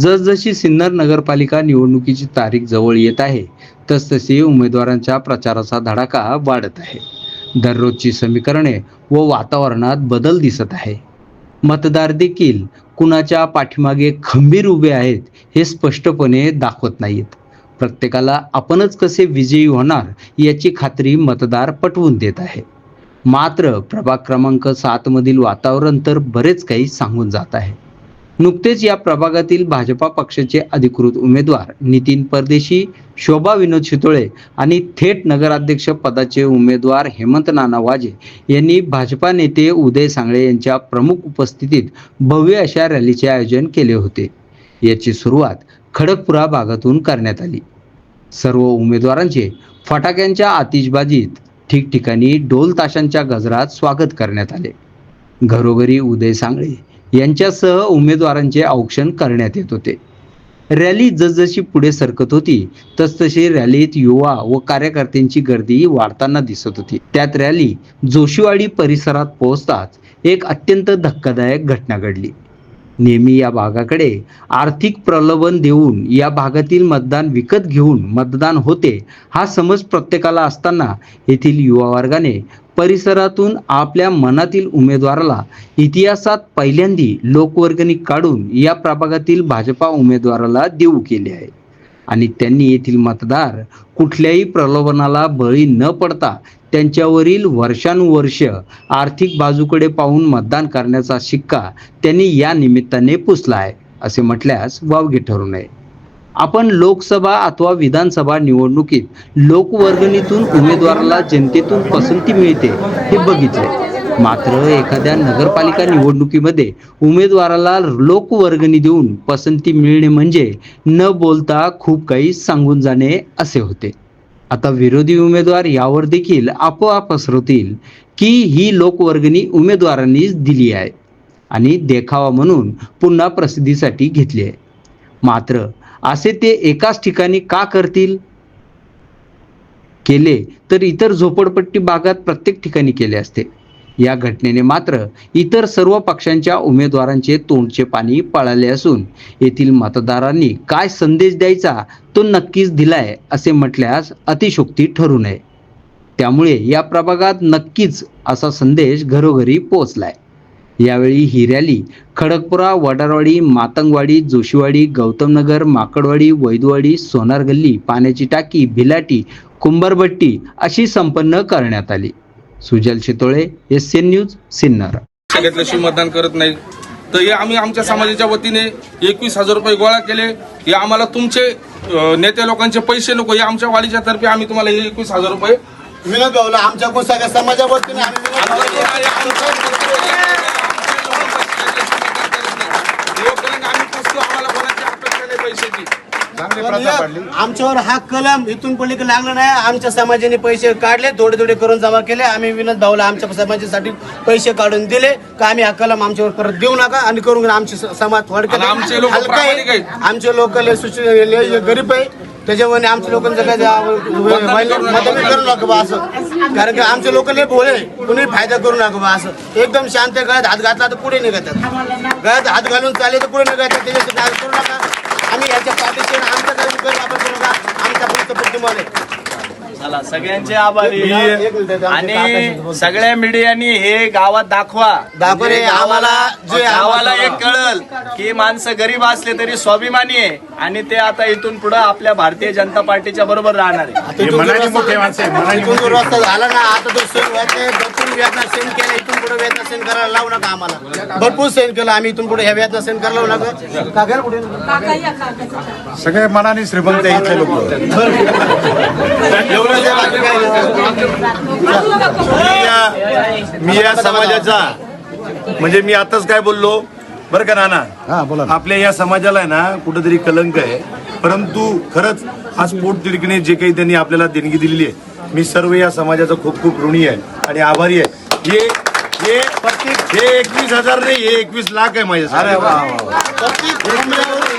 जसजशी सिन्नर नगरपालिका निवडणुकीची तारीख जवळ येत आहे तसतशी उमेदवारांच्या प्रचाराचा धडाका वाढत आहे. दररोजची समीकरणे व वातावरणात बदल दिसत आहे. मतदार देखील कुणाच्या पाठीमागे खंबीर उभे आहेत हे स्पष्टपणे दाखवत नाहीत. प्रत्येकाला आपणच कसे विजयी होणार याची खात्री मतदार पटवून देत आहे. मात्र प्रभाग क्रमांक सातमधील वातावरण तर बरेच काही सांगून जात आहे. नुकतेच या प्रभागातील भाजपा पक्षाचे अधिकृत उमेदवार नितीन परदेशी शोभा विनोद शितोळे आणि थेट नगराध्यक्ष पदाचे उमेदवार हेमंत नाना वाजे यांनी भाजपा नेते उदय सांगळे यांच्या प्रमुख उपस्थितीत भव्य अशा रॅलीचे आयोजन केले होते. याची सुरुवात खडकपुरा भागातून करण्यात आली. सर्व उमेदवारांचे फटाक्यांच्या आतिषबाजीत ठिकठिकाणी ढोल ताशांच्या गजरात स्वागत करण्यात आले. घरोघरी उदय सांगळे यांच्यासह उमेदवारांचे औक्षण करण्यात येत होते. रॅली जसजशी पुढे सरकत होती तसतशी रॅलीत युवा व कार्यकर्त्यांची गर्दी वाढताना दिसत होती. त्यात रॅली जोशीवाडी परिसरात पोहोचताच एक अत्यंत धक्कादायक घटना घडली. नेहमी या भागाकडे आर्थिक प्रलोभन देऊन या भागातील मतदान विकत घेऊन मतदान होते हा समज प्रत्येकाला असताना येथील युवा वर्गाने परिसरातून आपल्या मनातील उमेदवाराला इतिहासात पहिल्यांदी लोकवर्गणी काढून या प्रभागातील भाजपा उमेदवाराला देऊ केले आहे. आणि त्यांनी येथील मतदार कुठल्याही प्रलोभनाला बळी न पडता त्यांच्यावरील वर्षानुवर्ष आर्थिक बाजूकडे पाहून मतदान करण्याचा शिक्का त्यांनी या निमित्ताने पुसला आहे असे म्हटल्यास वावगे ठरू नये. आपण लोकसभा अथवा विधानसभा निवडणुकीत लोकवर्गणीतून उमेदवाराला जनतेतून पसंती मिळते हे बघितले. मात्र एखाद्या नगरपालिका निवडणुकीमध्ये उमेदवाराला लोकवर्गणी देऊन पसंती मिळणे म्हणजे न बोलता खूप काही सांगून जाणे असे होते. आता विरोधी उमेदवार यावर देखील आपोआप पसरवतील की ही लोकवर्गणी उमेदवारांनीच दिली आहे आणि देखावा म्हणून पुन्हा प्रसिद्धीसाठी घेतली आहे. मात्र असे ते एकाच ठिकाणी का करतील? केले तर इतर झोपडपट्टी भागात प्रत्येक ठिकाणी केले असते. या घटनेने मात्र इतर सर्व पक्षांच्या उमेदवारांचे तोंडचे पाणी पळाले असून येथील मतदारांनी काय संदेश द्यायचा तो नक्कीच दिलाय असे म्हटल्यास अतिशोक्ती ठरू नये. त्यामुळे या प्रभागात नक्कीच असा संदेश घरोघरी पोहोचलाय. यावेळी ही रॅली खडकपुरा वडारवाडी मातंगवाडी जोशीवाडी गौतमनगर माकडवाडी वैदवाडी सोनार गल्ली पाण्याची टाकी भिलाटी कुंभारभट्टी अशी संपन्न करण्यात आली. Sujal Shitole S N news Sinnar. घेतल्याशिवाय मतदान करत नाही. तर हे आम्ही आमच्या समाजाच्या वतीने एकवीस हजार रुपये गोळा केले. हे आम्हाला तुमचे नेते लोकांचे पैसे नको हे आमच्या वाडीच्या तर्फे आम्ही तुम्हाला हे एकवीस हजार रुपये विनोद भाऊला आमच्या सगळ्या समाजा हे आमच्यावर हा कलम इथून पलीकडे लागला नाही. आमच्या समाजाने पैसे काढले थोडे थोडे करून जमा केले. आम्ही विनोद भाऊला आमच्या समाजासाठी पैसे काढून दिले. का आम्ही हा कलम आमच्यावर परत देऊ नका आणि करून. आमचे समाज थोडक्यात आणि आमचे लोकं हलका प्रामाणिक आहे आहेत. आमचे लोक लय सुशी- लय गरीब आहे. त्याच्यामुळे आमच्या लोकांचं काय मदत करू नका. बा असं. कारण की आमचे लोक लय भोळे कुणी फायदा करू नका बा असं. एकदम शांत गळ्यात हात घातला तर पुढे निघतात. गळ्यात हात घालून चालले तर पुढे निघतात. त्याच्यासाठी करू नका. आम्ही याच्या पाठीशी आहे. आमच्या धर्म करू आपण करू नका आमच्या पुढचं बुद्धिमान चला सगळ्यांचे आभारी आमचे आणि. सगळ्या मीडियानी हे गावात दाखवा दाखवा रे, म्हणजे आम्हाला जे गावाला आम्हाला- एक कळल की माणसं गरीब असले तरी स्वाभिमानी आहे आणि ते आता इथून पुढे आपल्या भारतीय जनता पार्टीच्या बरोबर राहणार आहे. इथून जो रस्ता झाला ना आता तो सेन व्याज भरपूर सेंड केला इथून पुढे व्याजना सेंड करायला लावू नका आम्हाला. भरपूर सेंड केलं आम्ही इथून पुढे ह्या व्याजना सेंड करायला लावू नका. काका कुठे सगळे मनाने श्रीमंत आहे इथले लोक. एवढं जे बाकी काय मी या मी या समाजाचा म्हणजे मी आताच काय बोललो? बरं का नाना? हा बोला ना. आपल्या या समाजाला आहे ना कुठंतरी कलंक आहे. परंतु खरंच आज पोट तिडकीने जे काही त्यांनी आपल्याला देणगी दिलेली आहे मी सर्व या समाजाचा खूप खूप ऋणी आहे आणि आभारी आहे. हे हे हे एकवीस हजार नाही हे एकवीस लाख आहे माझ्यासाठी अरे वा वा वा. प्रत्येक उमऱ्यावरून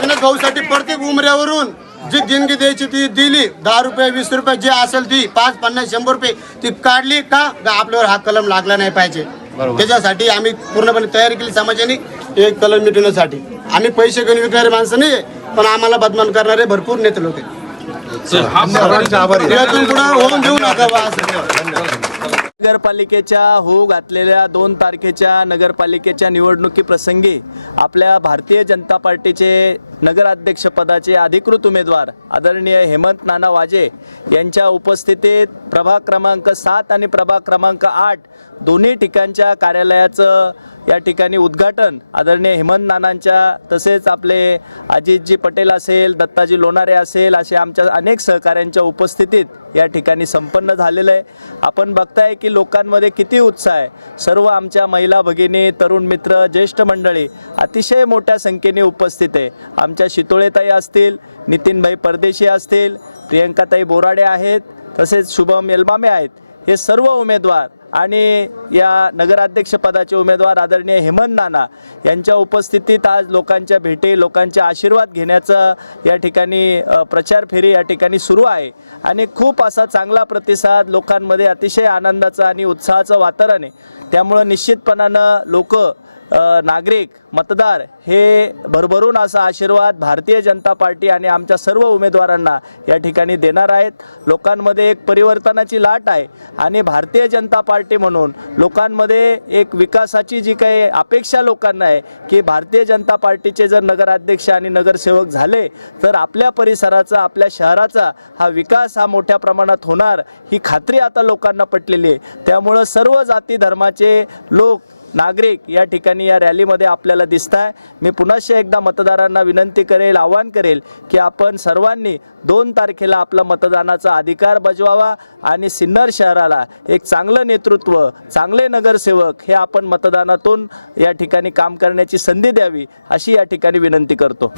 विनोद भाऊसाठी प्रत्येक उमऱ्यावरून जी देणगी द्यायची ती दिली दहा रुपये वीस रुपये जे असेल ती पाच पन्नास शंभर रुपये ती काढली का? का आपल्यावर हा कलम लागला नाही पाहिजे? त्याच्यासाठी आम्ही पूर्णपणे तयारी केली समाजाने एक कलम मिटवण्यासाठी. आम्ही पैसे घेऊन विकणारे माणसं नाही पण आम्हाला बदनाम करणारे भरपूर नेते लोक हा होऊन देऊ नका नगरपालिकेच्या हो घातलेल्या दोन तारखेच्या नगरपालिकेच्या निवडणुकी प्रसंगी आपल्या भारतीय जनता पार्टीचे नगराध्यक्षपदाचे अधिकृत उमेदवार आदरणीय हेमंत नाना वाजे यांच्या उपस्थितीत प्रभाग क्रमांक सात आणि प्रभाग क्रमांक आठ दोन्ही ठिकाणच्या कार्यालयाचं या ठिकाणी उद्घाटन आदरणीय हेमंत नानांच्या तसेच आपले अजितजी पटेल असेल दत्ताजी लोणारे असेल असे आमच्या अनेक सहकाऱ्यांच्या उपस्थितीत या ठिकाणी संपन्न झालेलं आहे. आपण बघताय की लोकांमध्ये किती उत्साह आहे. सर्व आमच्या महिला भगिनी तरुण मित्र ज्येष्ठ मंडळी अतिशय मोठ्या संख्येने उपस्थित आहे. आमच्या शितोळेताई असतील नितीनभाई परदेशी असतील प्रियंकाताई बोराडे आहेत तसेच शुभम एल्मामे आहेत. हे सर्व उमेदवार आणि या नगराध्यक्षपदाचे उमेदवार आदरणीय हेमंत नाना यांच्या उपस्थितीत आज लोकांच्या भेटी लोकांचे आशीर्वाद घेण्याचा या ठिकाणी प्रचार फेरी या ठिकाणी सुरू आहे. आणि खूप असा चांगला प्रतिसाद लोकांमध्ये अतिशय आनंदाचा आणि उत्साहाचं वातावरण आहे. त्यामुळं निश्चितपणानं लोक नागरिक मतदार हे भरभरून असा आशीर्वाद भारतीय जनता पार्टी आणि आमच्या सर्व उमेदवारांना या ठिकाणी देणार आहेत. लोकांमध्ये एक परिवर्तनाची लाट आहे आणि भारतीय जनता पार्टी म्हणून लोकांमध्ये एक विकासाची जी काही अपेक्षा लोकांना आहे की भारतीय जनता पार्टीचे जर नगराध्यक्ष आणि नगरसेवक झाले तर आपल्या परिसराचा आपल्या शहराचा हा विकास हा मोठ्या प्रमाणात होणार ही खात्री आता लोकांना पटलेली आहे. त्यामुळं सर्व जाती धर्माचे लोक नागरिक या ठिकाणी या रॅलीमध्ये आपल्याला दिसत आहे मी पुन्हाशी एकदा मतदारांना विनंती करेल आवाहन करेल की आपण सर्वांनी दोन तारखेला आपला मतदानाचा अधिकार बजवावा आणि सिन्नर शहराला एक चांगलं नेतृत्व चांगले नगरसेवक हे आपण मतदानातून या ठिकाणी काम करण्याची संधी द्यावी अशी या ठिकाणी विनंती करतो.